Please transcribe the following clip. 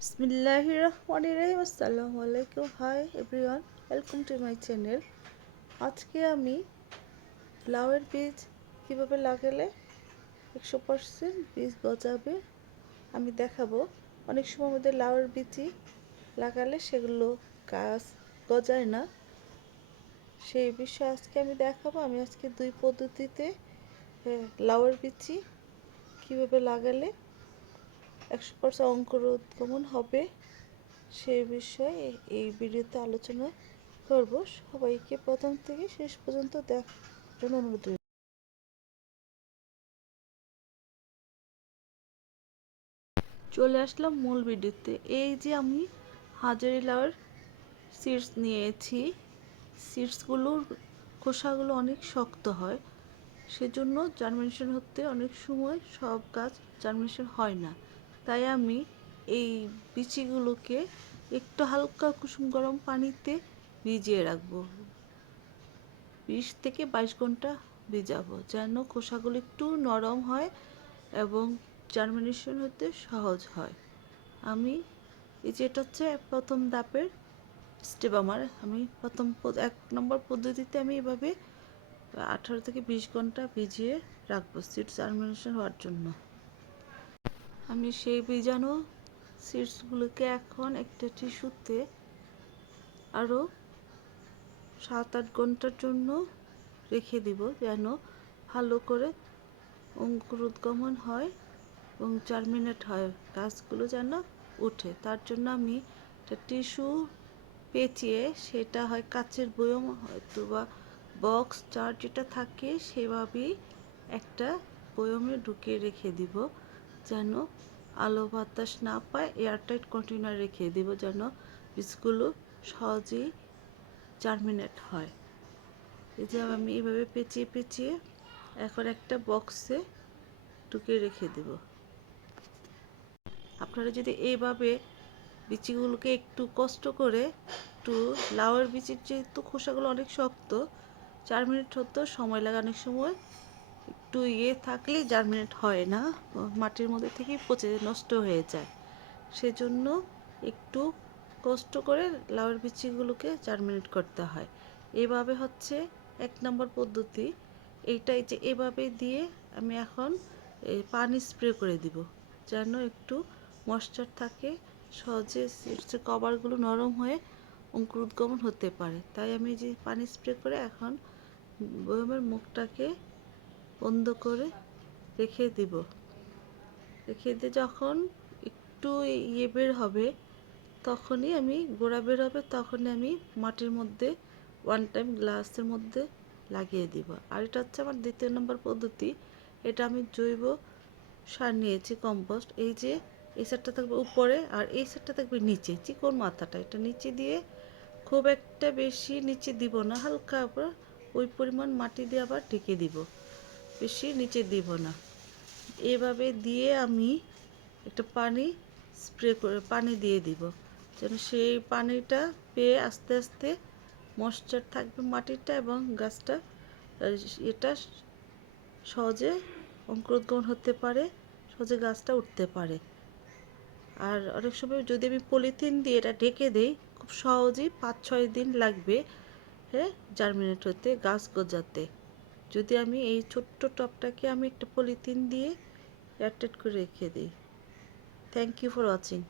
বিসমিল্লাহির রহমানির রহিম। আসসালামু আলাইকুম। Hi everyone, welcome to my channel. আজকে আমি লাউয়ের বীজ কীভাবে লাগালে 100% বীজ গজাবে আমি দেখাবো। অনেক সময় আমাদের লাউয়ের বীজই লাগালে সেগুলো গাছ গজায় না, সেই বিষয়ে আজকে আমি দেখাবো। আমি আজকে দুই পদ্ধতিতে লাউয়ের বীজই কীভাবে লাগালে 100% অঙ্কুরোদ্গমন হবে সেই বিষয়ে এই ভিডিওতে আলোচনা করব। সবাইকে প্রথম থেকে শেষ পর্যন্ত দেখার জন্য অনুরোধ রইল। চলে আসলাম মূল ভিডিওতে। এই যে আমি হাজারি লাউয়ের সিডস নিয়েছি, সিডসগুলোর খোসাগুলো অনেক শক্ত হয়, সেজন্য জার্মিনেশন হতে অনেক সময় সব গাছ জার্মিনেশন হয় না। তাই আমি এই বিচিগুলোকে একটু হালকা কুসুম গরম পানিতে ভিজিয়ে রাখবো। 20 থেকে 22 ঘন্টা ভিজাবো, যেন খোসাগুলো একটু নরম হয় এবং জার্মিনেশন হতে সহজ হয়। আমি এই যে এটা হচ্ছে প্রথম ধাপের স্টেপ আমার। আমি প্রথম 1 নম্বর পদ্ধতিতে আমি এভাবে 18 থেকে 20 ঘন্টা ভিজিয়ে রাখবো সিডস জার্মিনেশন হওয়ার জন্য। আমি সেই ভিজানো সিডসগুলোকে এখন একটা টিস্যুতে আরও 7-8 ঘন্টার জন্য রেখে দিব, যেন ভালো করে অঙ্কুরোদ্গমন হয় এবং জার্মিনেট হয়, গাছগুলো যেন ওঠে। তার জন্য আমি একটা টিস্যু পেঁচিয়ে, সেটা হয় কাচের বয়ম হয়তো বা বক্স জার যেটা থাকে, সেভাবেই একটা বয়মে ঢুকিয়ে রেখে দিব, যেন আলো বাতাস না পায়। এয়ারটাইট কন্টেনার রেখে দিব, যেন বীজগুলো সহজেই জার্মিনেট হয়। এই যে আমি এইভাবে পেঁচিয়ে পেঁচিয়ে এখন একটা বক্সে ঢুকিয়ে রেখে দেব। আপনারা যদি এইভাবে বিচিগুলোকে একটু কষ্ট করে, একটু লাউয়ের বিচির যেহেতু খোসাগুলো অনেক শক্ত, জার্মিনেট হতে সময় লাগে, অনেক সময় একটু থাকলেই জার্মিনেট হয় না, মাটির মধ্যে থেকেই পচে নষ্ট হয়ে যায়। সেজন্য একটু কষ্ট করে লাউয়ের বিচিগুলোকে জার্মিনেট করতে হয়। এভাবে হচ্ছে 1 নম্বর পদ্ধতি। এইটাই যে এভাবে দিয়ে আমি এখন পানি স্প্রে করে দিব, যেন একটু ময়েশ্চার থাকে, সহজে সিডসের কভারগুলো নরম হয়ে অঙ্কুরোদ্গমন হতে পারে। তাই আমি যে পানি স্প্রে করে এখন বয়মের মুখটাকে বন্ধ করে রেখে দিব। রেখে দিয়ে যখন একটু বের হবে, তখনই আমি গোড়া বের হবে, তখনই আমি মাটির মধ্যে 1 টাইম গ্লাসের মধ্যে লাগিয়ে দিব। আর এটা হচ্ছে আমার 2 নম্বর পদ্ধতি। এটা আমি জৈব সার নিয়েছি, কম্পোস্ট। এই যে এই সারটা থাকবে উপরে আর এই সারটা থাকবে নিচে, চিকন মাথাটা। এটা নিচে দিয়ে খুব একটা বেশি নিচে দিব না, হালকা আবার ওই পরিমাণ মাটি দিয়ে আবার ঢেকে দিব, বেশি নিচে দিব না। এভাবে দিয়ে আমি একটা পানি স্প্রে করে পানি দিয়ে দিব, যেন সেই পানিটা পেয়ে আস্তে আস্তে ময়েশ্চার থাকবে মাটিটা এবং গাছটা এটা সহজে অঙ্কুরোদ্গমন হতে পারে, সহজে গাছটা উঠতে পারে। আর অনেক সময় যদি আমি পলিথিন দিয়ে এটা ঢেকে দিই, খুব সহজেই 5-6 দিন লাগবে জার্মিনেট হতে, গাছ গজাতে। যদি আমি এই ছোট্ট টবটাকে আমি একটা পলিথিন দিয়ে এয়ারটাইট করে রেখে দিই। Thank you for watching.